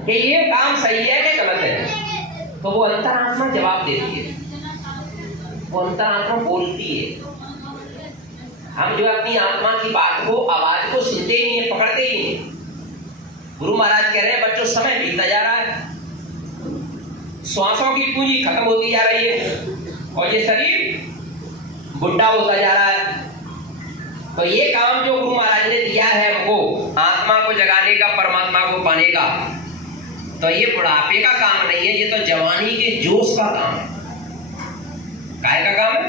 कि ये काम सही है कि गलत है, तो वो अंतरात्मा जवाब देती है, वो अंतरात्मा बोलती है। हम जो अपनी आत्मा की बात को, आवाज को सुनते ही नहीं है, पकड़ते ही नहीं। गुरु महाराज कह रहे हैं बच्चों समय बीतता जा रहा है, श्वासों की पूंजी खत्म होती जा रही है और ये शरीर बुढ़ा होता जा रहा है। तो ये काम जो गुरु महाराज ने दिया है हमको, आत्मा को जगाने का, परमात्मा को पाने का, तो ये बुढ़ापे का काम नहीं है, ये तो जवानी के जोश का काम है। काहे का काम है?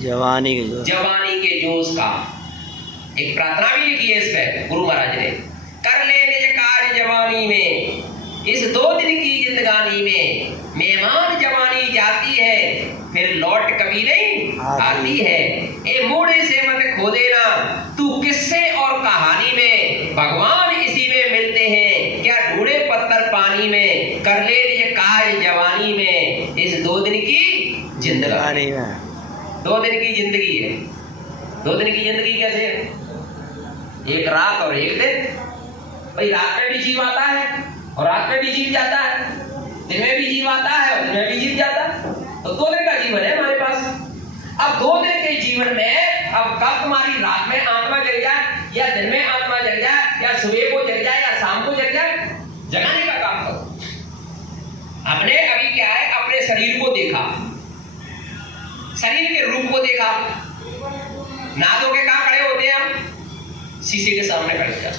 जवानी के जोश, जवानी के जोश का। एक प्रार्थना भी लिखी है इस पे गुरु महाराज ने, कर ले निज कार्य जवानी में, इस 2 दिन की जिंदगानी में, मेहमान जवानी जाती है फिर लौट कभी नहीं आती है। ए मोड़े से मत खो देना तू किस्से और कहानी में, भगवान इसी में मिलते हैं क्या ढूंढे पत्थर पानी में, कर ले निज कार्य जवानी में, इस 2 दिन की जिंदगानी में। 2 दिन की जिंदगी है। 2 दिन की जिंदगी कैसे है? एक रात और एक दिन। भाई रात में भी जीव आता है और रात में भी जीव जाता है, दिन में भी जीव आता है और दिन में भी जीव जाता है। तो 2 दिन का जीवन है हमारे पास। अब 2 दिन के जीवन में अब कब तुम्हारी रात में आत्मा जग जाए या दिन में आत्मा जग जाए या सुबह को जग जाए या शाम को जग जाए, जगाने का काम करो। हमने अभी क्या है, अपने शरीर को देखा, शरीर के रूप को देखा। नादों के कहाँ खड़े होते हैं हम? शीशे के सामने खड़े होते हैं।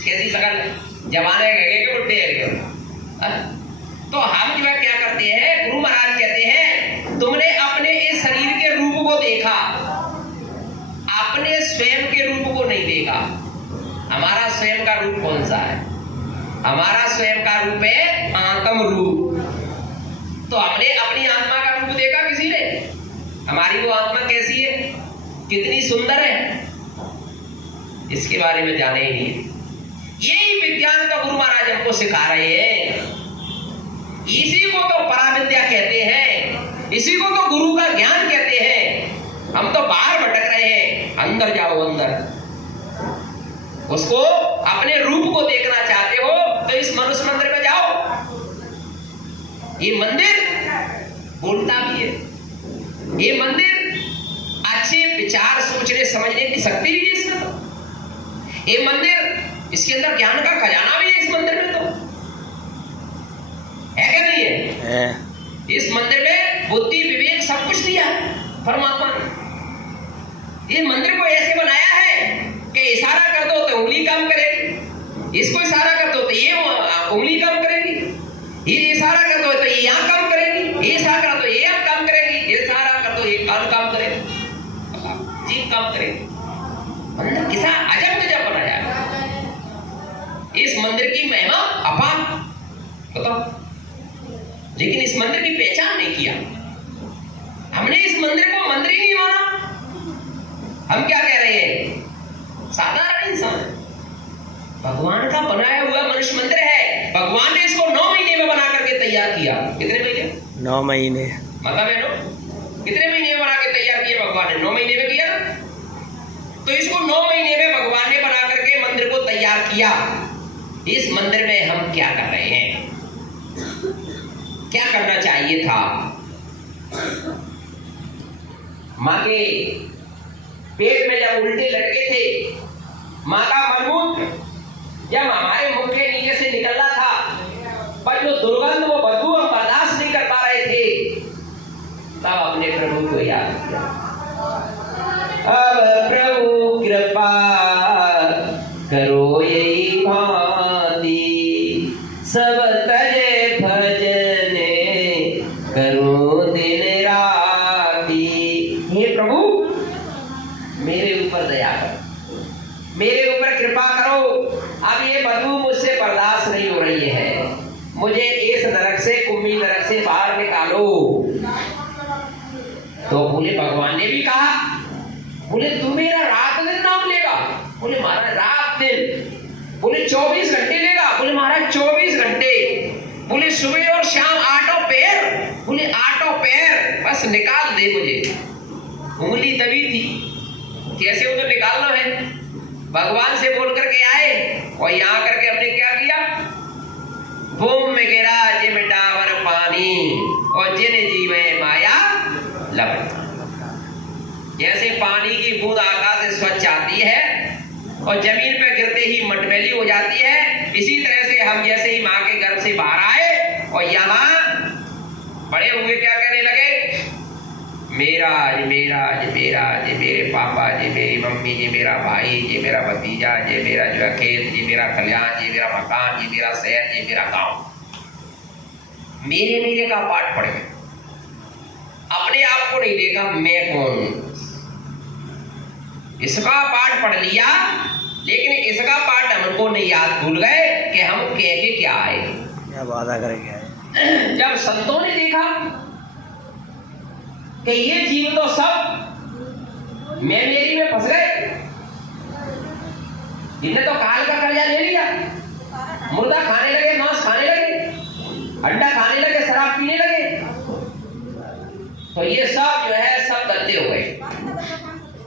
कैसी शक्ल, जवान है के बुढ़े है। तो हम जो है क्या करते हैं, गुरु महाराज कहते हैं तुमने अपने इस शरीर के रूप को देखा, अपने स्वयं के रूप को नहीं देखा। हमारा स्वयं का रूप कौन सा है? हमारा स्वयं का रूप है आत्म रूप। तो हमने अपनी आत्मा का रूप देखा किसी ने? हमारी वो आत्मा कैसी है, कितनी सुंदर है, इसके बारे में जाने ही नहीं। यही विज्ञान का गुरु महाराज हमको सिखा रहे हैं। इसी को तो पराविद्या कहते हैं, इसी को तो गुरु का ज्ञान कहते हैं। हम तो बाहर भटक रहे हैं, अंदर जाओ अंदर। उसको अपने रूप को देखना चाहते हो तो इस मनुष्य मंदिर में जाओ। ये मंदिर बोलता भी है, ये मंदिर अच्छे विचार सोचने समझने की शक्ति भी है इसमें। ये मंदिर, इसके अंदर ज्ञान का खजाना भी है इस मंदिर में, तो है क्या नहीं है? इस मंदिर में बुद्धि विवेक सब कुछ दिया है परमात्मा ने। इस मंदिर को ऐसे बनाया है कि इशारा कर दो तो उंगली काम करेगी, इसको इशारा कर दो तो ये उंगली काम करेगी, ये इशारा कर दो तो ये यहाँ काम करेगी, ये इशारा कर दो ये यहाँ काम करेगी, ये इशारा कर दो ये कान काम करेगी, जीभ काम करेगी। मंदिर किसा अजब गजब बनाया है। इस मंदिर की महिमा अपार, बताओ। लेकिन इस मंदिर की पहचान नहीं किया हमने। इस मंदिर को मंदिर ही नहीं माना। हम क्या कह रहे हैं? साधारण इंसान, भगवान का बनाया हुआ मनुष्य मंदिर है। भगवान ने इसको 9 महीने में बना करके तैयार किया। कितने महीने? 9 महीने। मतलब है नो, कितने महीने में बना के तैयार किया भगवान ने? 9 महीने में किया। तो इसको 9 महीने में भगवान ने बना करके मंदिर को तैयार किया। इस मंदिर में हम क्या कर रहे हैं? क्या करना चाहिए था? माँ के पेट में जब उल्टे लटके थे, माँ का मलमूत्र जब हमारे मुख के नीचे से निकलना था, पर जो दुर्गंध, वो बदबू हम बर्दाश्त नहीं कर पा रहे थे, तब अपने प्रभु को याद किया। अब प्रभु कृपा करो यही भांति, सब तजे भजने करो दिन राती। हे प्रभु मेरे ऊपर दया करो, मेरे ऊपर कृपा करो। अब ये बदबू मुझसे बर्दाश्त नहीं हो रही है, मुझे इस नरक से, कुंभी नरक से बाहर निकालो। तो बोले भगवान ने भी कहा, बोले तू मेरा रात दिन नाम लेगा? बोले महाराज रात दिन। बोले 24 घंटे लेगा? बोले महाराज 24 घंटे। बोले सुबह और शाम 8 पैर? बोले 8 पैर, बस निकाल दे मुझे। उंगली दबी थी, कैसे उधर निकालना है? भगवान से बोल करके आए और यहाँ करके हमने क्या किया? वो और जमीन पे गिरते ही मटमैली हो जाती है। इसी तरह से हम जैसे ही माँ के गर्भ से बाहर आए और यहाँ बड़े हुए क्या कहने लगे, मेरा मेरा मेरा ये मेरे पापा, ये मेरी मम्मी, ये मेरा भाई, ये मेरा भतीजा, ये मेरा जो है खेत, ये मेरा खलिहान, ये मेरा मकान, ये मेरा शहर, ये मेरा गांव। मेरे मेरे का पाठ पढ़ गए, अपने आप को नहीं देखा मैं कौन हूं। इसका पाठ पढ़ लिया, लेकिन इसका पाठ हमको नहीं याद, भूल गए कि हम कह के क्या आए, क्या वादा करेंगे आए। जब संतों ने देखा कि ये जीव तो सब मैं मेरी में फंस गए, इन्हें तो काल का कर्जा ले लिया, मुर्दा खाने लगे, मांस खाने लगे, अंडा खाने लगे, शराब पीने लगे, तो ये सब जो है सब गद्दे हो गए।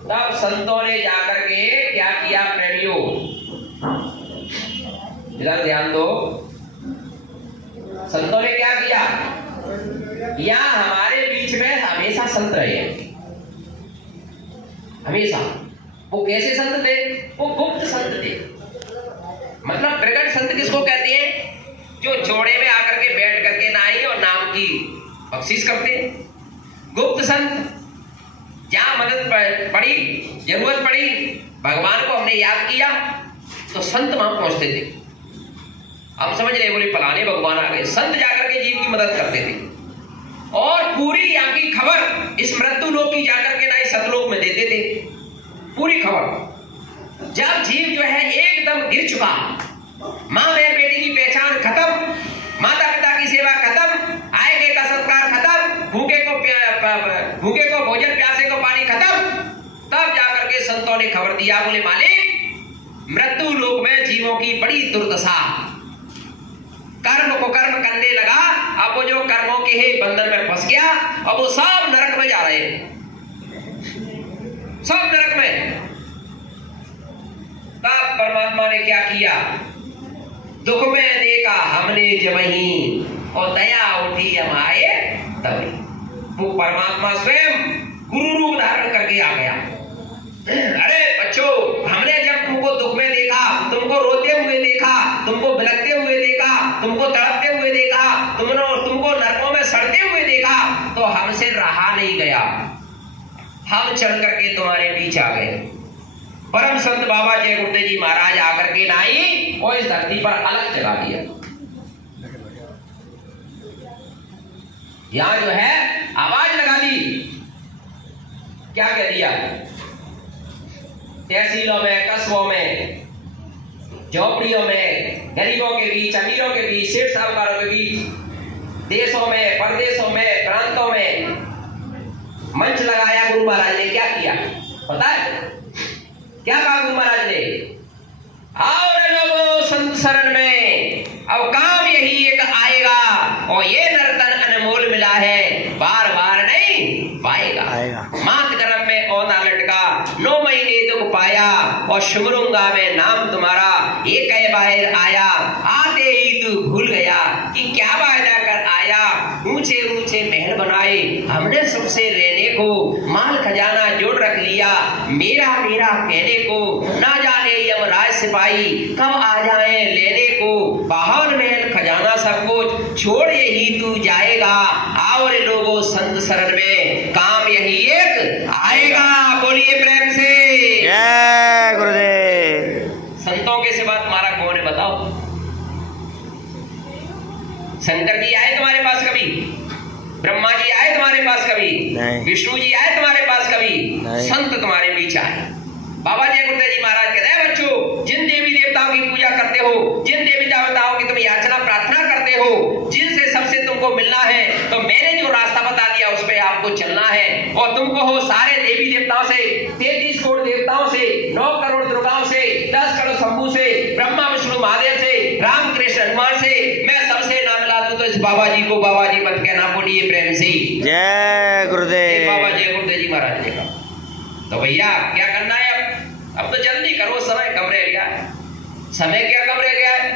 तब संतों ने जाकर के क्या किया प्रेमियों, इधर ध्यान दो, संतों ने क्या किया, यहाँ हमारे बीच में हमेशा संत रहे, हमेशा। वो कैसे संत थे, वो गुप्त संत थे। मतलब प्रकट संत किसको कहते हैं, जो जोड़े में आकर के बैठ करके नाई और नाम की बख्शिश करते हैं। गुप्त संत जहां मदद पड़ी, जरूरत पड़ी, भगवान को हमने याद किया तो संत वहां पहुंचते थे। हम समझ रहे, बोले फलाने भगवान आ गए, संत जाकर के जीव की मदद करते थे और पूरी यहाँ की खबर इस मृत्यु लोक की जाकर के ना सतलोक में देते थे, पूरी खबर। जब जीव जो है एकदम गिर चुका, माँ बहन बेटी की पहचान खत्म, माता पिता की सेवा खत्म, आएगे का सत्कार खत्म, भूखे को भोजन, प्यासे को पानी खत्म, तब जाकर के संतों ने खबर दिया, बोले मालिक मृत्यु लोक में जीवों की बड़ी दुर्दशा, कर्म को कर्म करने लगा, अब वो जो कर्मों के ही बंधन में फंस गया, अब वो सब नरक में जा रहे हैं, सब नरक में। तब परमात्मा ने क्या किया, दुख में देखा हमने जब ही और दया उठी हमारे तभी। वो परमात्मा स्वयं गुरु रूप धारण करके आ गया। अरे बच्चों, हमने जब तुमको दुख में देखा, तुमको रोते हुए देखा, तुमको बिलखते हुए देखा, तुमको तड़पते हुए देखा, तुमको नरकों में सड़ते हुए देखा, तो हमसे रहा नहीं गया, हम चल करके तुम्हारे बीच आ गए। परम संत बाबा जय गुरुदेव जी महाराज आकर के नाई और इस धरती पर अलग जगा दिया। यहां जो है आवाज लगा दी, क्या कह दिया, तहसीलों में, कस्बों में, झोपड़ियों में, गरीबों के बीच, अमीरों के बीच, सेठ साहूकारों के बीच, देशों में, परदेशों में, प्रांतों में मंच लगाया। गुरु महाराज ने क्या किया पता है, क्या कहा गुरु महाराज ने, आओ रे लोगों संत शरण में, अब काम यही एक आएगा और ये नर्तन अनमोल मिला है, बार बार नहीं पाएगा। मात गर्भ में औना लटका, 9 महीने दुख पाया और शुमरूंगा में नाम तुम्हारा एक बाहर आया, आते ही तू भूल गया कि क्या वायदा कर आया। ऊंचे ऊंचे महल बनाए हमने सबसे रहने को, माल खजाना जोड़ रख लिया मेरा मेरा कहने को, ना जाने यमराज सिपाही कब आ जाए लेने को, बाहर महल खजाना सब कुछ छोड़ यही तू जाएगा। आओ रे लोगों संत शरण में, काम यही एक आएगा। बोलिए प्रेम से जय गुरुदेव। संतों के सिवा तुम्हारा कौन है बताओ? शंकर जी आए तुम्हारे पास कभी? ब्रह्मा जी आए तुम्हारे पास कभी? विष्णु जी आए तुम्हारे पास कभी? संत तुम्हारे बीच आए। बाबा जय गुरुदेव जी महाराज कहते हैं, बच्चों जिन देवी देवताओं की पूजा करते हो, जिन देवी देवताओं की तुम याचना प्रार्थना करते हो, जिनसे सबसे तुमको मिलना है, तो मैंने जो रास्ता बता दिया उस पे आपको चलना है। और तुमको हो सारे देवी देवताओं से, 33 करोड़ देवताओं से, 9 करोड़ दुर्गाओं से, 10 करोड़ शंभू से, ब्रह्मा विष्णु महादेव से, राम कृष्ण हनुमान से, मैं सबसे ना मिला दूं तो इस बाबा जी को बाबा जी मत कहना। बोलिए प्रेम से जय गुरुदेव। बाबा जय गुरुदेव जी महाराज जी का। तो भैया क्या करना है अब तो जल्दी करो, समय कम रह गया है। समय क्या कम रह गया है,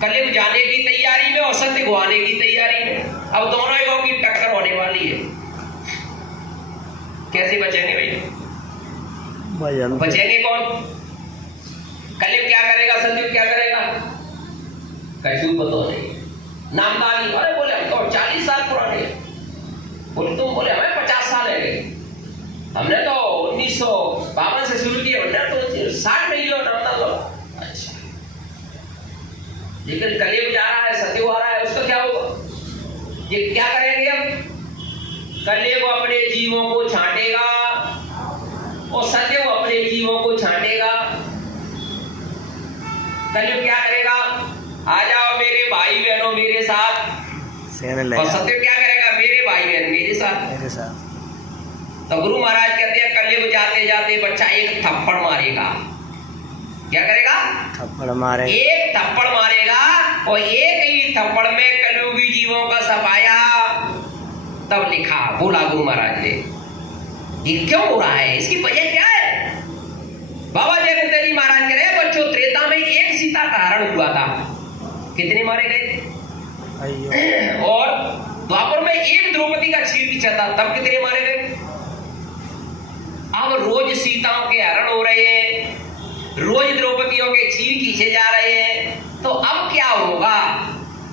कलयुग जाने की तैयारी में और सत्य को आने की तैयारी में। अब दोनों युगों की टक्कर होने वाली है। कैसे बचेंगे भैया? बचेंगे कौन? कलयुग क्या करेगा, सतयुग क्या करेगा, कछु पता नहीं। नामदानी अरे बोले हम तो 40 साल पुराने हैं, बोले तुम बोले हमें 50 साल है, हमने तो 1952 से शुरू किया, हमने तो 60 में ही लो नामदान लो। अच्छा, लेकिन कलयुग जा रहा है, सतयुग आ रहा है, उसका क्या होगा, ये क्या करेंगे हम, कलयुग अपने जीवों को छांटेगा और सतयुग अपने जीवों को छांटेगा। कलयुग क्या करेगा, आ जाओ मेरे भाई बहनों मेरे साथ, और सतयुग क्या करेगा, मेरे भाई बहन मेरे साथ। तो गुरु महाराज कहते हैं कलयुग जाते जाते बच्चा एक थप्पड़ मारेगा, क्या करेगा, थप्पड़ मारे, एक थप्पड़ मारेगा और एक ही थप्पड़ में कलयुगी जीवों का सफाया। तब लिखा, बोला गुरु महाराज ने, ये क्यों हो रहा है, इसकी वजह क्या है। बाबा जय गुरुदेव जी महाराज कह रहे हैं बच्चों, त्रेता में एक सीता का हरण हुआ था, कितने मारे गए थे, और द्वापर में एक द्रौपदी का चीर खींचा था, तब कितने मारे गए। अब रोज सीताओं के हरण हो रहे हैं, रोज द्रौपदियों के चीर खींचे जा रहे हैं, तो अब क्या होगा।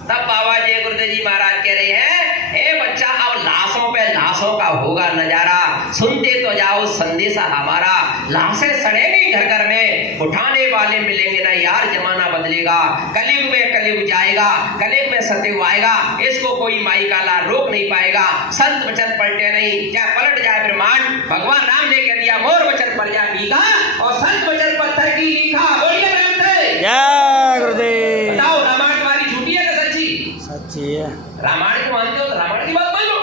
तब बाबा जय गुरुदेव जी महाराज कह रहे हैं, ए बच्चा अब लाशों पे लाशों का होगा नजारा, सुनते तो जाओ संदेशा हमारा, लाशें सड़ेंगी घर घर में, उठाने वाले मिलेंगे ना यार, जमाना बदलेगा, कलयुग में कलयुग जाएगा, कलयुग में सतयुग आएगा, इसको कोई माई काला रोक नहीं पाएगा। संत वचन पलटे नहीं, चाहे पलट जाए ब्रह्मांड, भगवान राम ने कह दिया मोर वचन पर जा भीगा, और संत वचन पत्थर की लिखा। बोलिए जय गुरुदेव। बताओ रामायण तुम्हारी झूठी है कि सच्ची, सच्ची है। रामायण को मानते हो तो रामायण की बात मान लो,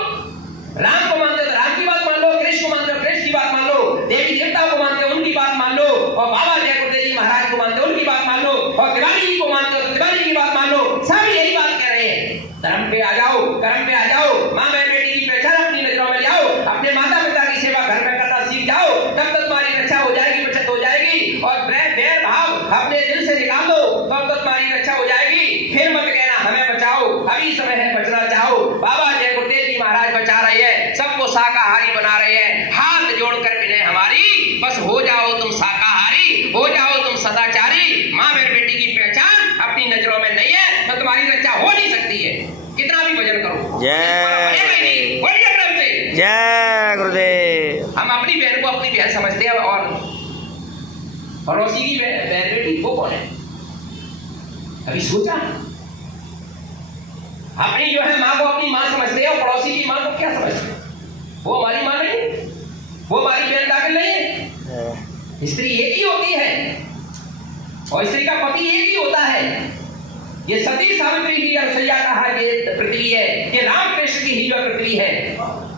राम को मानते हो तो राम की बात मान लो, कृष्ण को मानते हो कृष्ण की बात मान लो, देवी देवता को मानते हो उनकी बात मान लो, और बाबा जय गुरुदेव जी महाराज को मानते हो उनकी बात मान लो, और तिवारी जी को मानते हो तो तिवारी की बात मान लो। सब यही बात कह रहे हैं, धर्म पे आ जाओ, कर्म पे आ जाओ, माँ बहन बेटी की पहचान अपनी नजरों में ले आओ, अपने माता पिता की सेवा घर में करना सीख जाओ, तब तक तुम्हारी रक्षा हो जाएगी, बचत हो जाएगी, और बैर भाव अपने दिल से निकाल दो, तब तक तुम्हारी रक्षा हो जाएगी। फिर मत कहना हमें बचाओ, अभी समय है बचना चाहो। बाबा जय गुरुदेव जी महाराज बचा रहे हैं, सबको शाकाहारी बना रहे हैं, हाथ जोड़कर विनय हमारी, बस हो जाओ तुम शाकाहारी, हो जाओ तुम सदाचारी। माँ बहन बेटी की पहचान अपनी नजरों में नहीं है तो तुम्हारी रक्षा हो नहीं सकती है, कितना भी भजन करो। जय गुरुदेव। हम अपनी बहन को अपनी बहन समझते हैं, और पड़ोसी की बहन बेटी वो कौन है, कभी सोचा। अपनी जो है माँ को अपनी माँ समझते हैं, और पड़ोसी की माँ को क्या समझते हैं, वो हमारी माँ नहीं, वो हमारी बहन दाखिल नहीं है। स्त्री एक ही होती है, और स्त्री का पति एक ही होता है। ये सती सावित्री की अनसुईया कहा ये पृथ्वी है, ये राम कृष्ण की ही जो पृथ्वी है,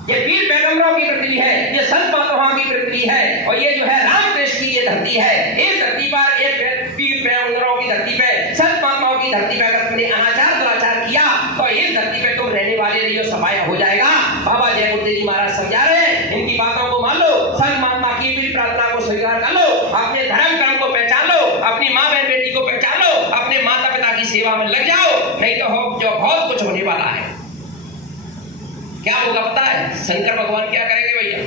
ये वीर पैगंबरों की पृथ्वी है, ये संत महात्माओं की पृथ्वी है, और ये जो है राम कृष्ण की ये धरती है। इस धरती पर ये वीर पैगंबरों की धरती पे, संत महात्माओं की धरती पे अगर तुमने अनाचार दुराचार किया तो इस धरती पे तुम रहने वाले नहीं हो, सफाया हो जाएगा। बाबा जय गुरुदेव जी महाराज समझा रहे हैं, इनकी बातों को मान लो, संत महात्मा की भी प्रार्थना को स्वीकार कर लो, अपने धर्म कर्म को पहचान लो, अपनी माँ बहन बेटी को पहचान लो, अपने माता पिता की सेवा में लग जाओ, नहीं तो जो बहुत कुछ होने वाला है। क्या होगा पता है, शंकर भगवान क्या करेंगे भैया,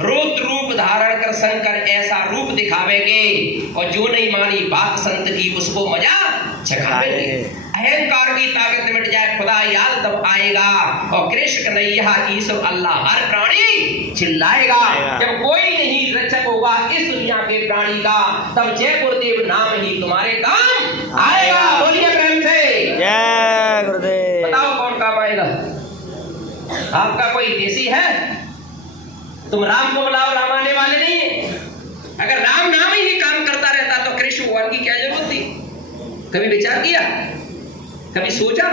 रुद्र रूप धारण कर शंकर ऐसा रूप दिखावेंगे, और जो नहीं मानी बात संत की उसको मजा चखावेंगे। अहंकार की ताकत मिट जाए, खुदा याद तब आएगा, और कृष्ण कन्हैया ईश्वर अल्लाह हर प्राणी चिल्लाएगा। जब कोई नहीं रक्षक होगा इस दुनिया के प्राणी का, तब जय गुरुदेव नाम ही तुम्हारे काम आएगा। बोलिए प्रेम से जय गुरुदेव। बताओ कौन काम आएगा, आपका कोई देसी है, तुम राम को बुलाओ, राम आने वाले नहीं है। अगर राम नाम ही काम करता रहता तो कृष्ण भगवान की क्या जरूरत थी। कभी विचार किया, कभी सोचा,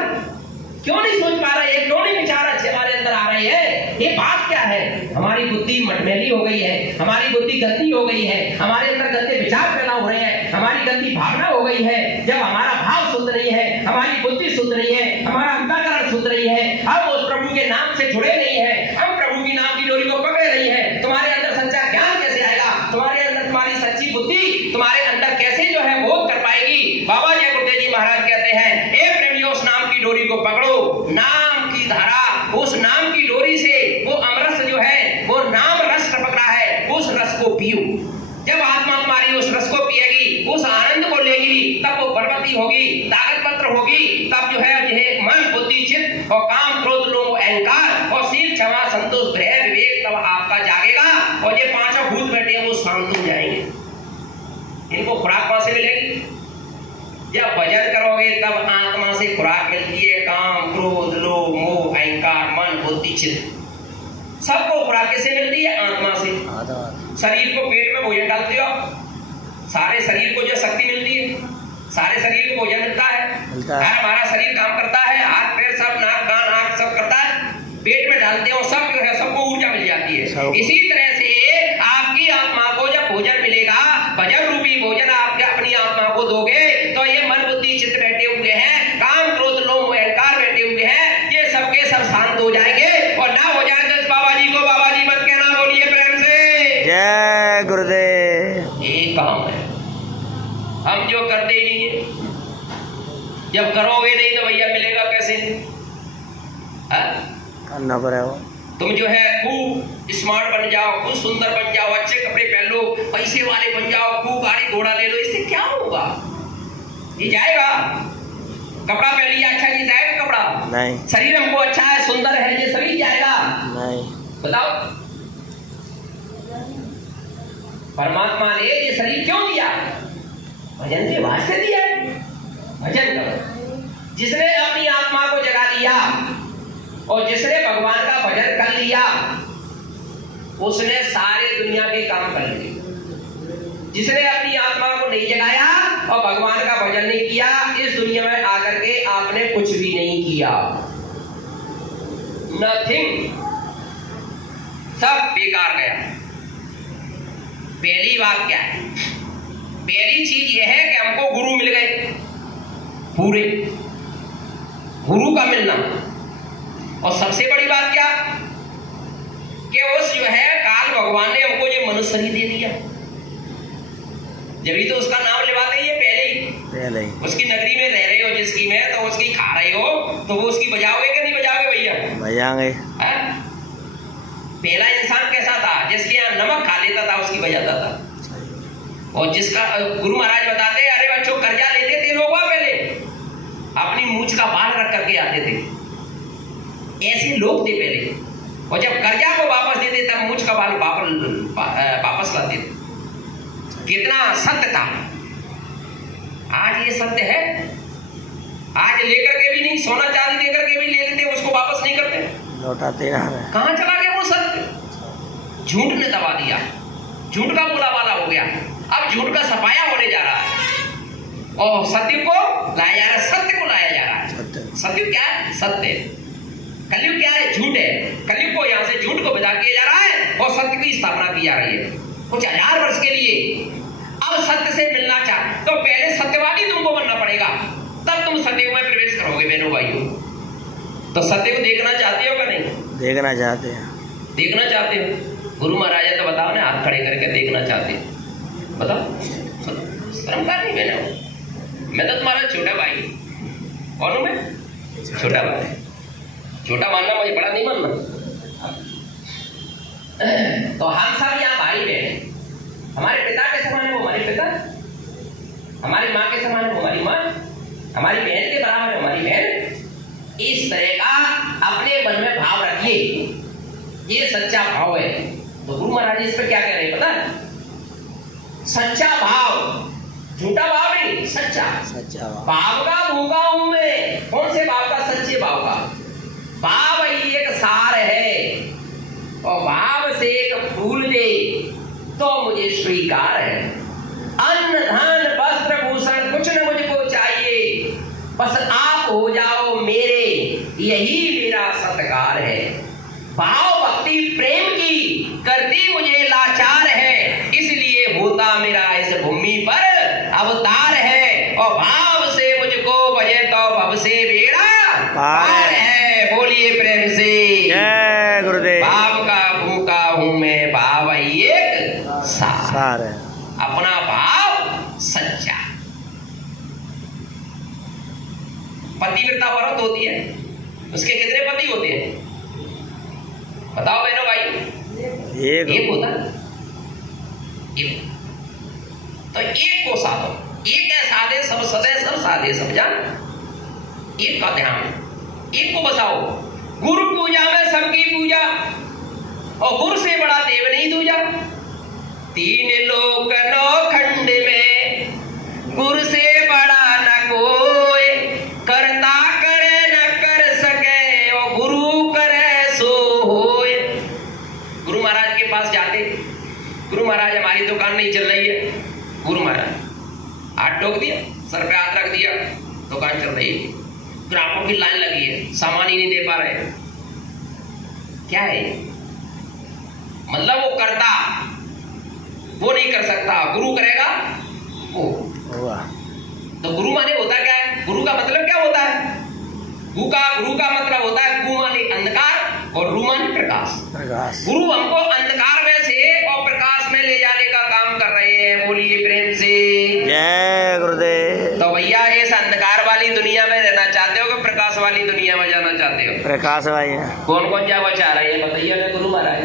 क्यों नहीं सोच पा रहे हैं, क्यों नहीं विचार अच्छे हमारे अंदर आ रहे हैं। ये बात क्या है, हमारी बुद्धि मटमैली हो गई है, हमारी बुद्धि गंदी हो गई है, हमारे अंदर गंदे विचार पैदा हो रहे हैं, हमारी गंदी भावना हो गई है। जब हमारा भाव शुद्ध नहीं है, हमारी बुद्धि शुद्ध नहीं है, हमारा अंतःकरण शुद्ध नहीं है, हम उस प्रभु के नाम से जुड़े नहीं है, हम प्रभु की नाम की डोरी को पकड़े नहीं है, तुम्हारे अंदर सच्चा ज्ञान कैसे आएगा, तुम्हारे अंदर तुम्हारी सच्ची बुद्धि तुम्हारे अंदर कैसे जो है बोध कर पाएगी। बाबा जय गुरुदेव जी महाराज कहते हैं, ए प्रेमियों उस नाम की डोरी को पकड़ो, नाम की धारा, उस नाम की डोरी से वो अमरस जो है, वो नाम रस टपक रहा है, उस रस को पियो। जब आत्मा तुम्हारी उस रस को पिएगी, उस आनंद कल्पत्र होगी तब जो है मन बुद्धि चित्त और काम क्रोध लोभ अहंकार और शील क्षमा संतोष भय विवेक तब आपका जागेगा और ये पांचों भूत बैठे हैं वो शांत हो जाएंगे। इनको खुराक कहां से मिलेगी? जब भजन करोगे तब आत्मा से खुराक मिलती है। काम क्रोध लोभ मोह अहंकार मन बुद्धि चित्त सबको खुराक कैसे मिलती है? आत्मा से। शरीर को पेट में भोजन डालते हो, सारे शरीर को जो शक्ति मिलती है, सारे शरीर को भोजन मिलता है। हमारा शरीर काम करता है, हाथ पैर सब नाक कान आंख सब करता है, पेट में डालते हो सब जो है सबको ऊर्जा मिल जाती है। इसी तरह से आपकी आत्मा को जब भोजन मिलेगा, भजन रूपी भोजन आप अपनी आत्मा को दोगे तो ये मन बुद्धि चित्त बैठे हुए हैं, काम क्रोध लोभ अहंकार बैठे हुए हैं, ये सबके सब शांत हो जाएंगे। और ना हो जाए तो बाबा जी को बाबा जी मत कहना, बोलिए प्रेम से जय गुरुदेव। ये काम है, हम जो करते ही नहीं है। जब करोगे नहीं तो भैया मिलेगा कैसे? करना पड़ेगा। तुम जो है खूब स्मार्ट बन जाओ, खूब सुंदर बन जाओ, अच्छे कपड़े पहन लो, पैसे वाले बन जाओ, खूब गाड़ी घोड़ा ले लो, इससे क्या होगा? ये जाएगा? कपड़ा पहन लिया अच्छा नहीं जाएगा कपड़ा? नहीं। शरीर हमको अच्छा है सुंदर है ये शरीर जाएगा? नहीं। बताओ परमात्मा ने ये शरीर क्यों दिया? भजन के वास्ते दिया है। भजन करो। जिसने अपनी आत्मा को जगा दिया और जिसने भगवान का भजन कर लिया उसने सारे दुनिया के काम कर लिए। जिसने अपनी आत्मा को नहीं जगाया और भगवान का भजन नहीं किया, इस दुनिया में आकर के आपने कुछ भी नहीं किया। नथिंग, सब बेकार गया। पहली बात क्या है? पहली चीज यह है कि हमको गुरु मिल गए पूरे, गुरु का मिलना। और सबसे बड़ी बात क्या कि उस जो है काल भगवान ने हमको ये मनुष्य शरीर दे दिया। जब तो उसका नाम लेवाते ही पहले ही उसकी नगरी में रह रहे हो जिसकी में, तो उसकी खा रहे हो तो वो उसकी बजाओगे कि नहीं बजाओगे भैया? बजाएंगे। पहला इंसान कैसा था? जिसके यहाँ नमक खा लेता था उसकी बजाता था। और जिसका गुरु महाराज बताते हैं, अरे बच्चों कर्जा लेते थे लोग पहले अपनी मूंछ का बाल रख करके आते थे, ऐसे लोग थे पहले। और जब कर्जा को वापस देते तब मूंछ का बाल वापस लाते थे। कितना सत्य था। आज ये सत्य है? आज लेकर के भी नहीं, सोना चांदी देकर के भी ले लेते, उसको वापस नहीं करते, लौटाते रहे। कहां चला गया वो सत्य? झूठ ने दबा दिया, झूठ का बोला वाला हो गया। अब झूठ का सफाया होने जा रहा है और सत्य को लाया जा रहा है, सत्य को लाया जा रहा है। सत्य क्या है? सत्य। कलयुग क्या है? झूठ है। कलयुग को यहाँ से झूठ को विदा किया जा रहा है और सत्य की स्थापना की जा रही है कुछ 1000 वर्ष के लिए। अब सत्य से मिलना चाहे तो पहले सत्यवादी तुमको बनना पड़ेगा, तब तुम सत्य में प्रवेश करोगे। बहनों भाइयों, तो सत्य को देखना चाहते हो क्या? नहीं देखना चाहते हैं। देखना चाहते हो? गुरु महाराज तो बताओ ना, हाथ खड़े करके देखना चाहते हो? बताओ। शर्म का नहीं बहनों, मैं तो तुम्हारा छोटा भाई। कौन हूं मैं? छोटा भाई। छोटा मानना मुझे बड़ा नहीं मानना। तो हम सब यहाँ भाई बहन, हमारे पिता के समान है वो हमारे पिता, हमारी माँ के समान है वो हमारी माँ, हमारी बहन के बराबर है हमारी बहन। इस तरह का अपने मन में भाव रखिए, ये सच्चा भाव है। तो गुरु महाराज इस पर क्या कह रहे हैं पता है? सच्चा भाव, झूठा भाव नहीं, सच्चा। सच्चा भाव का भूखा हूं मैं। कौन से भाव का? सच्चे भाव का। भाव ही एक सार है और भाव से एक फूल दे तो मुझे स्वीकार है। अन्न धन वस्त्र भूषण कुछ न मुझको चाहिए, बस आप हो जाओ मेरे, यही मेरा सत्कार है। भाव भक्ति प्रेम की करती मुझे लाचार है, इसलिए होता मेरा इस भूमि पर अवतार है। और भाव से मुझको भजे तो भव से बेड़ा पार है। बोलिए प्रेम से जय गुरुदेव। भाव का भूखा हूं मैं, भाव ही एक सार है। अपना भाव सच्चा। पतिव्रता औरत होती है, उसके कितने पति होते हैं बताओ बहनों भाई? एक होता है। तो एक को साधो, एक है साधे सब सदे सब साधे सब जान। एक का ध्यान, एक को बसाओ। गुरु पूजा में सबकी पूजा, और गुरु से बड़ा देव नहीं दूजा। तीन लोक नौ खंड में गुरु से बड़ा न कोई, करता करे न कर सके, और गुरु करे सो होए। गुरु महाराज के पास जाते, गुरु महाराज हमारी दुकान नहीं चल रही है। गुरु महाराज हाथ ठोक दिया, सर पे हाथ रख दिया, दुकान चल रही है। ग्राहकों की लाइन लगी है, सामान ही नहीं दे पा रहे। क्या है मतलब? वो करता, वो नहीं कर सकता, गुरु करेगा वो। तो गुरु माने होता क्या है? गुरु का मतलब क्या होता है? गुरु का मतलब होता है गु माने अंधकार और रू माने प्रकाश। गुरु हमको अंधकार में से और प्रकाश में ले जाने का काम कर रहे हैं। बोलिए प्रेम से जय गुरुदेव। तो भैया इस अंधकार वाली दुनिया में रहना चाहते हो कि प्रकाश वाली दुनिया में जाना चाहते हो? प्रकाश भाई है। कौन कौन जाना चाह रहे हैं बताइए ना गुरु महाराज,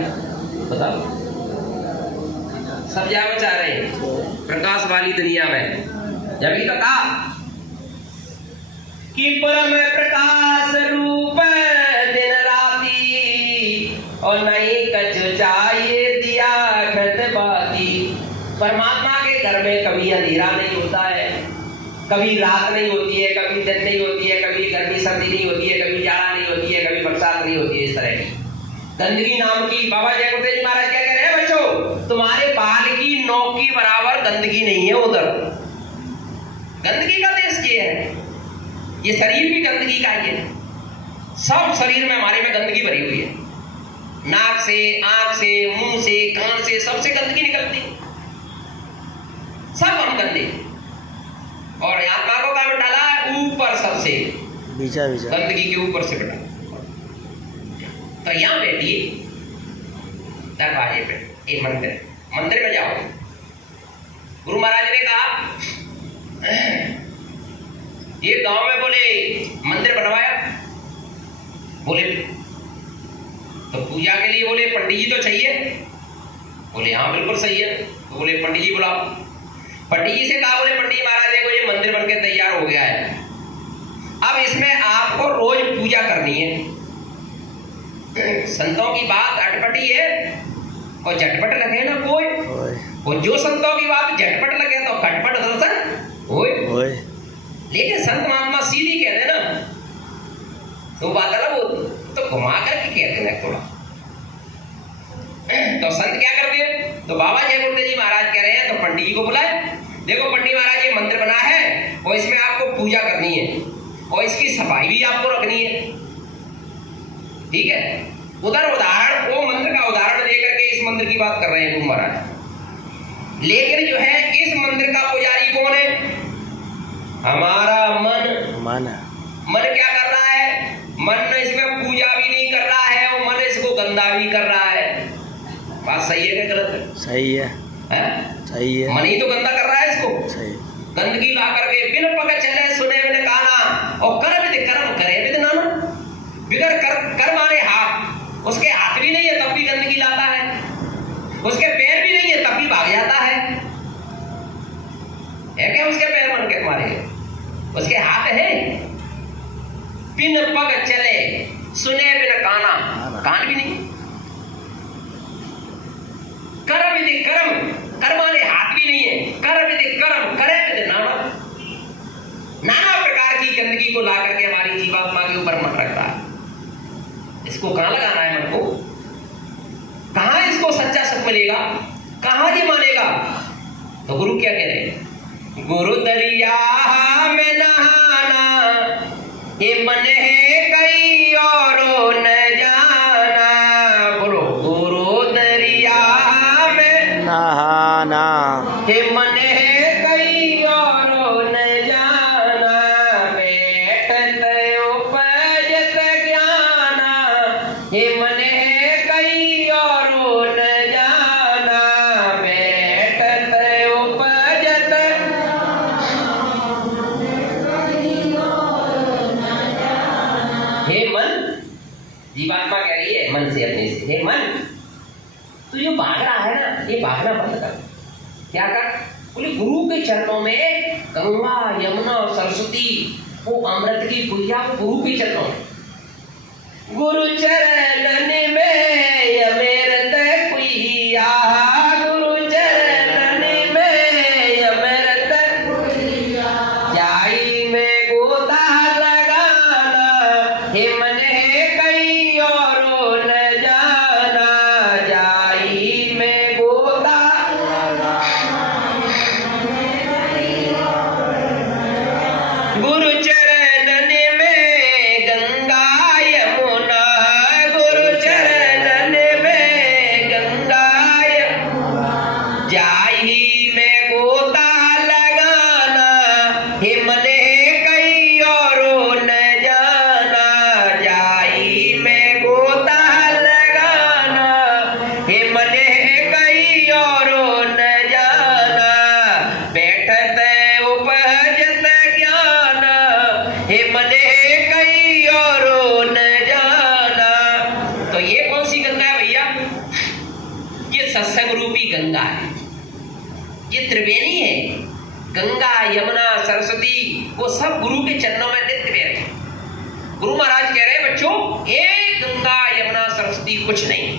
बताओ। सब जाना चाह रहे हैं प्रकाश वाली दुनिया में। जब तो कहा कि परम प्रकाश रूप दिन राती, और नहीं कछ चाहिए दिया घट बाती। परमात्मा के घर में कभी अंधेरा नहीं होता है, कभी रात नहीं होती है, कभी दिन नहीं होती है, कभी गर्मी सर्दी नहीं होती है, कभी जाड़ा नहीं होती है, कभी बरसात नहीं होती है। इस तरह की गंदगी नाम की, बाबा जय गुरुदेव जी महाराज क्या कह रहे हैं बच्चों? तुम्हारे बाल की नोक की बराबर गंदगी नहीं है उधर। गंदगी का देश ये है, ये शरीर भी गंदगी का ही है। सब शरीर में हमारे में गंदगी भरी हुई है। नाक से, आंख से, मुंह से, कान से, सबसे गंदगी निकलती है। सब हम गंदे, और आत्मा को कहाँ डाला है? ऊपर सबसे गंदगी के ऊपर से बैठा। तो यहां बैठिए दरवाजे पे, एक मंदिर में जाओ। गुरु महाराज ने कहा ये गांव में बोले मंदिर बनवाया, बोले तो पूजा के लिए बोले पंडित जी तो चाहिए। बोले हाँ बिल्कुल सही है। तो बोले पंडित जी बुलाओ। पंडित जी से कहा, बोले पंडित जी महाराज देखो ये मंदिर बनके तैयार हो गया है, अब इसमें आपको रोज पूजा करनी है। संतों की बात अटपटी है और झटपट लगे ना कोई, और जो संतों की बात झटपट लगे तो खटपट दर्शन होए। लेकिन संत महात्मा सीधी कहते ना, तो बात अलग होती, तो घुमा करके कहते हैं थोड़ा। तो संत क्या करते हैं? तो बाबा जय गुरुदेव जी महाराज कह रहे हैं तो पंडित जी को बुलाए। देखो पंडित महाराज ये मंदिर बना है और इसमें आपको पूजा करनी है और इसकी सफाई भी आपको रखनी है, ठीक है। उधर उदाहरण, वो मंदिर का उदाहरण देकर के इस मंदिर की बात कर रहे हैं गुरु महाराज। लेकिन जो है इस मंदिर का पुजारी कौन है? हमारा मन क्या कर रहा है? मन इसमें पूजा भी नहीं कर रहा है और मन इसको गंदा भी कर रहा है। बात सही है क्या गलत है? सही है, सही है। मन ही तो गंदा कर रहा है इसको। सही। गंदगी ला करके बिन पग चले सुने बिन काना, और कर विद कर्म करे विद नाना। बिगर कर माने हाथ, उसके हाथ भी नहीं है तब भी गंदगी लाता है, उसके पैर भी नहीं है तब भी भाग जाता है क्या? उसके पैर मन के मारे, उसके हाथ है। बिन पग चले सुने बिन काना, कान भी नहीं। कर विधि कर्म, कर माने हाथ भी नहीं है, कर विधि कर्म करे विधि नाना। नाना प्रकार की गंदगी को ला करके हमारी जीवात्मा के ऊपर मन रखता है। इसको कहां लगाना है मन को? कहां इसको सच्चा सुख मिलेगा? कहां ये मानेगा? तो गुरु क्या कह रहे हैं? गुरु दरिया में नहाना, ये मन है कहीं और न जाना। बोलो गुरु दरिया में नहाना, ये मन है कहीं और न जाना। बैठत उपजत ज्ञाना, ये मन है कहीं और न जाना। बैठत उपजत हे मन, जीवात्मा कह रही है मन से, अपने से, हे मन तू जो भाग रहा है ना, ये भागना बंद कर। क्या कर? बोले गुरु के चरणों में गंगा यमुना सरस्वती वो अमृत की कुइया गुरु की चरणों में, गुरु चरणन में अमृत कुइया, गुरु चरणन में अमृत कुइया, जाई में गोता लगाना, हे मन है कहीं और न जाना, जाई में गोता गुरु चरणन में गंगा यमुना, गुरु चरणन में गंगा यमुना, जाही में गोता लगाना, हे मन कहीं और न जाना, जाही में गोता लगाना, हे मन कहीं और न जाना, बैठत उपजत ज्ञान, हे मने कहीं और न जाना। तो ये कौन सी गंगा है भैया? ये सत्संग रूपी गंगा है, ये त्रिवेणी है। गंगा यमुना सरस्वती वो सब गुरु के चरणों में नित्य बैठे। गुरु महाराज कह रहे हैं बच्चों, एक गंगा यमुना सरस्वती कुछ नहीं।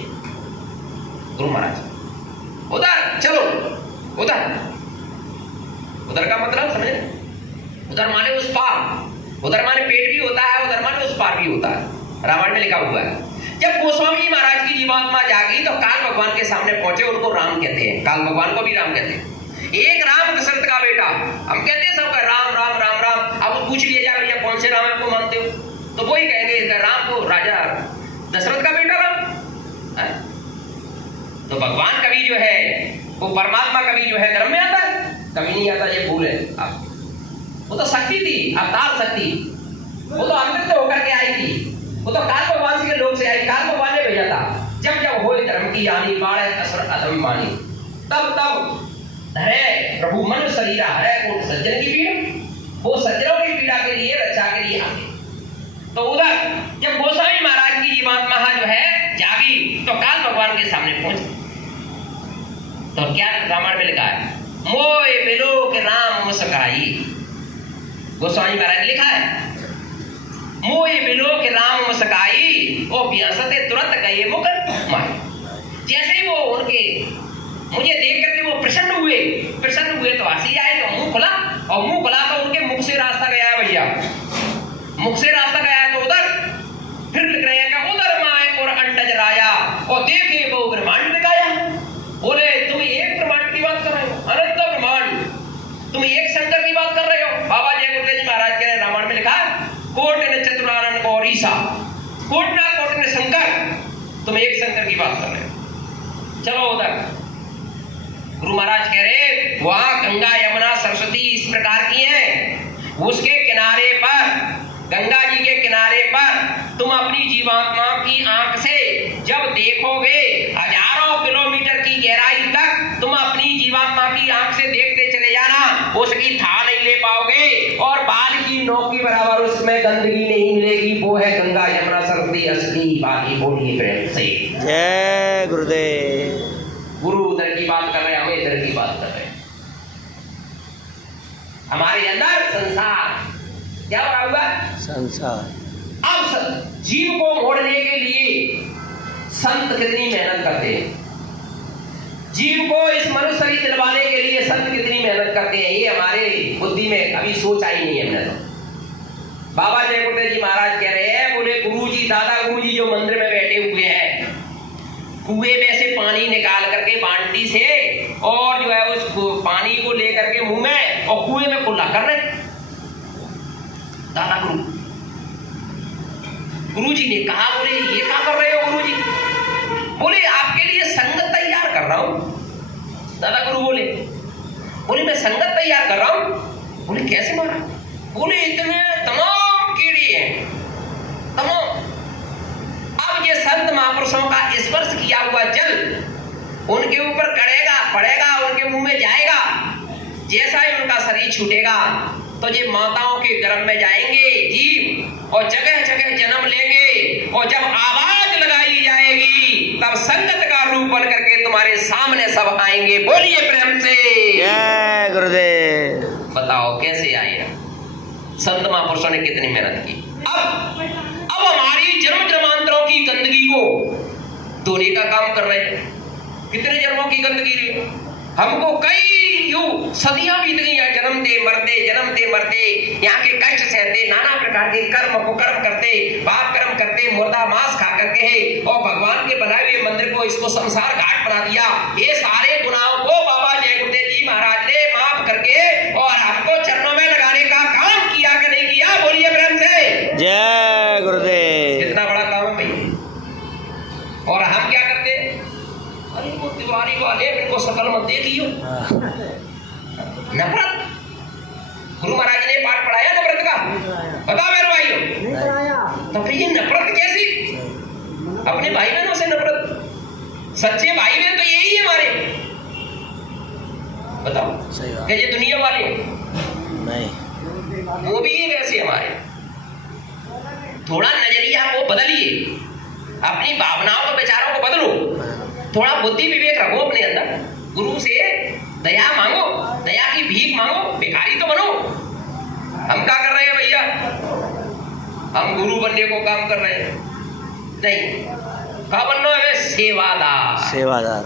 गुरु महाराज उधर चलो, उधर उधर का मतलब समझे? उधर माने उस पार, उधर माने पेट भी होता है, उधर माने उस पार भी होता है। रामायण में लिखा हुआ है। जब गोस्वामी महाराज की जीवात्मा जागी तो काल भगवान के सामने पहुंचे, उनको राम कहते हैं, काल भगवान को भी राम कहते हैं। एक राम दशरथ का बेटा, हम कहते हैं सबका राम राम राम राम। अब पूछ लिया जाए भैया कौन से राम को मानते हो, तो वही कहेंगे राम को, राजा दशरथ का बेटा राम है। तो भगवान कभी जो है वो परमात्मा कभी जो है धर्म में आता है, कभी नहीं आता, ये भूल है आप। वो तो शक्ति थी, अवतार शक्ति, वो तो अमृत से होकर के आई थी, वो तो काल भगवान के लोग से आई, काल भगवान ने भेजा था। जब जब होली धर्म की आनी, बाढ़ असर अधम मानी, तब तब धरे प्रभु मन शरीरा हरे कोट सज्जन की पीड़ा, वो सज्जनों की पीड़ा के लिए, रक्षा के लिए आगे। तो उधर जब गोस्वामी महाराज की जीवात्मा जो है जागी तो काल भगवान के सामने पहुंच। तो क्या रामायण में लिखा है? मोय बिलो के राम मुस्काई। गोस्वामी महाराज ने लिखा है, मोय बिलो के राम मुस्काई, ओ पियासते तुरंत गए मुख माई। जैसे ही वो उनके मुझे देख करके वो प्रसन्न हुए तो हंसी आए, तो मुंह खुला, और मुंह खुला तो उनके मुख से रास्ता गया है भैया, मुख से रास्ता गया है। तो उधर फिर लिख रहे हैं कि उधर माए और अंडज राया, और देखे वो ब्रह्मांड दिखाया। बोले तुम एक ब्रह्मांड की बात कर रहे हो, अनंत ब्रह्मांड, तुम एक शंकर की बात कर रहे हो। बाबा जय गुरुदेव जी महाराज के रामायण में लिखा है, कोट ने चतुरानन और ईसा, कोट ने शंकर, तुम एक शंकर की बात कर रहे हो। चलो उधर गुरु महाराज कह रहे वहां गंगा यमुना सरस्वती इस प्रकार की हैं, उसके किनारे पर, गंगा जी के किनारे पर तुम अपनी जीवात्मा की आंख से जब देखोगे, हजारों किलोमीटर की गहराई तक तुम अपनी जीवात्मा की आंख से देखते चले जाना, उसकी था नहीं ले पाओगे, और बाल की नोक के बराबर उसमें गंदगी नहीं मिलेगी। वो है गंगा यमुना सरस्वती असली बाकी। बोलिए प्रेम से जय गुरुदेव। गुरु उधर की बात कर रहे हैं, हम इधर की बात कर रहे हैं। हमारे अंदर संसार क्या हुआ? संसार। अब जीव को मोड़ने के लिए संत कितनी मेहनत करते हैं, जीव को इस मनुष्य शरीर दिलवाने के लिए संत कितनी मेहनत करते हैं, ये हमारे बुद्धि में कभी सोच आई नहीं है हमने। तो बाबा जय गुरुदेव जी महाराज कह रहे हैं, बोले गुरु जी, दादा गुरु जी जो मंदिर में बैठे हुए हैं, कुएं में से पानी निकाल करके बाल्टी से, और जो है उस पानी को लेकर के मुंह में, और कुएं में कुल्ला कर रहे। दादा गुरु जी ने कहा, बोले ये क्या कर रहे हो गुरु जी? बोले आपके लिए संगत तैयार कर रहा हूं। दादा गुरु बोले मैं संगत तैयार कर रहा हूं। बोले कैसे मारा? बोले इतने तमाम कीड़े हैं, तमाम। अब ये संत महापुरुषों का स्पर्श किया हुआ जल उनके ऊपर पड़ेगा, उनके मुंह में जाएगा। जैसा ही उनका शरीर छूटेगा तो ये माताओं के गर्भ में जाएंगे जीव, और जगह जगह जन्म लेंगे, और जब आवाज लगाई जाएगी तब संगत का रूप बन करके तुम्हारे सामने सब आएंगे। बोलिए प्रेम से जय गुरुदेव। बताओ कैसे आएगा? संत महापुरुषों ने कितनी मेहनत की। अब हमारी जन्म जन्मांतरों की गंदगी को धोने का काम कर रहे हैं। कितने जन्मों की गंदगी, हमको कई सदियां बीत गई हैं, जन्मते मरते यहाँ के कष्ट सहते, नाना प्रकार के कुकर्म करते, पाप कर्म करते, मुर्दा मांस खा करके है, और भगवान के बनाए हुए मंदिर को, इसको संसार घाट बना दिया। ये सारे गुनाहों को बाबा जय गुरुदेव जी महाराज ने माफ करके और हमको चरणों में लगाने का काम किया कि नहीं किया? बोलिए प्रेम से जय गुरुदेव। कितना बड़ा काम है भाई। और हम क्या करते, अरे वो तिवारी वाले इनको शकल मत देखियो, नफरत। गुरु महाराज ने पाठ पढ़ाया नफरत का, बताओ मेरे भाइयों, तो फिर ये नफरत कैसी? अपने भाई बहनों से नफरत। सच्चे भाई बहन तो यही है हमारे, बताओ कि ये दुनिया वाले नहीं, वो भी ये वैसे हमारे। थोड़ा नजरिया को बदलिए, अपनी भावनाओं को, विचारों को बदलो, थोड़ा बुद्धि विवेक रखो अपने अंदर, गुरु से दया मांगो, दया की भीख मांगो, भिखारी तो बनो। हम क्या कर रहे हैं भैया? हम गुरु बनने को काम कर रहे हैं, नहीं। क्या बनना है? सेवादार। सेवादार।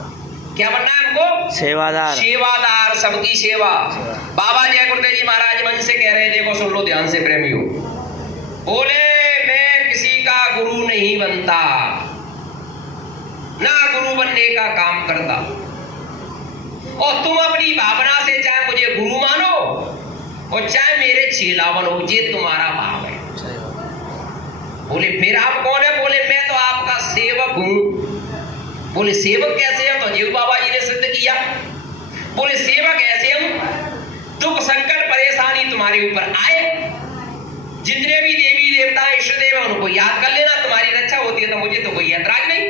क्या बनना है हमको? सेवादार। सेवादार, सबकी सेवा। बाबा जय गुरुदेव जी महाराज मन से कह रहे, देखो सुन लो ध्यान से प्रेमियों, बोले मैं किसी का गुरु नहीं बनता, ना गुरु बनने का काम करता, और तुम अपनी भावना से चाहे मुझे गुरु मानो और चाहे मेरे चेला बनो, ये तुम्हारा भाव है। बोले फिर आप कौन है? बोले मैं तो आपका सेवक हूं। बोले सेवक कैसे है? तो जीव बाबा जी ने सिद्ध किया। बोले सेवक ऐसे हम, दुख संकट परेशानी तुम्हारे ऊपर आए, जितने भी देवी देवता इष्ट देव उनको याद कर लेना, तुम्हारी रक्षा होती है तो मुझे तो कोई ऐतराज नहीं।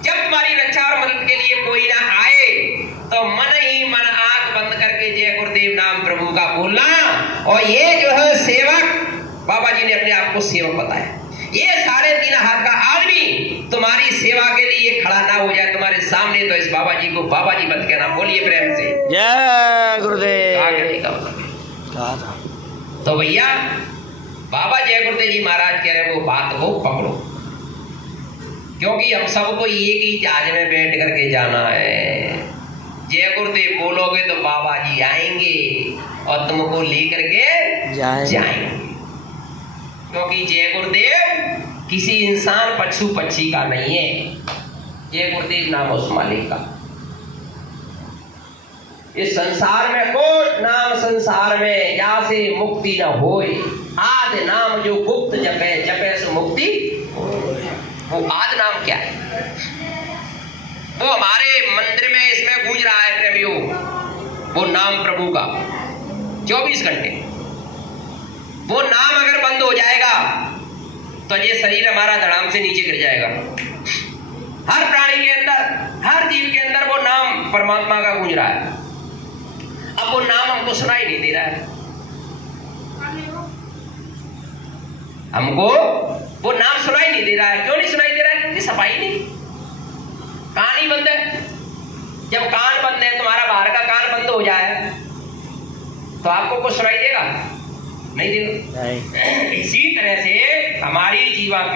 जब तुम्हारी रक्षा और मदद के लिए कोई ना आए तो मन ही मन आंख बंद करके जय गुरुदेव नाम प्रभु का बोलना। और ये जो है सेवक, बाबा जी ने अपने आप को सेवक बताया। ये साढ़े 3 हाथ का आदमी तुम्हारी सेवा के लिए खड़ा ना हो जाए तुम्हारे सामने, तो इस बाबा जी को बाबा जी मत कहना। बोलिए प्रेम से जय गुरुदेव। कहा था तो भैया, बाबा जय गुरुदेव जी महाराज कह रहे वो बात को पकड़ो, क्योंकि हम सबको एक ही जहाज में बैठ करके जाना है। जय गुरुदेव बोलोगे तो बाबा जी आएंगे और तुमको लेकर के जाएंगे, क्योंकि जय गुरुदेव किसी इंसान पशु पक्षी का नहीं है। जय गुरुदेव नाम उस मालिक का। इस संसार में कोट नाम संसार में या से मुक्ति न होए, आदि नाम जो गुप्त जपे, जपे से मुक्ति। वो आदि नाम क्या है? वो हमारे मंदिर में इसमें गूंज रहा है प्रेमियों, वो नाम प्रभु का 24 घंटे। वो नाम अगर बंद हो जाएगा तो ये शरीर हमारा धड़ाम से नीचे गिर जाएगा। हर प्राणी के अंदर, हर जीव के अंदर वो नाम परमात्मा का गूंज रहा है। अब वो नाम हमको सुनाई नहीं दे रहा है, हमको वो नाम सुनाई नहीं दे रहा है। क्यों नहीं सुनाई दे रहा है? क्योंकि सफाई नहीं, कान ही बंद है। जब कान बंद है, तुम्हारा बाहर का कान बंद हो जाए तो आपको कुछ सुनाई देगा? नहीं देगा। इसी तरह से हमारी जीवात्मा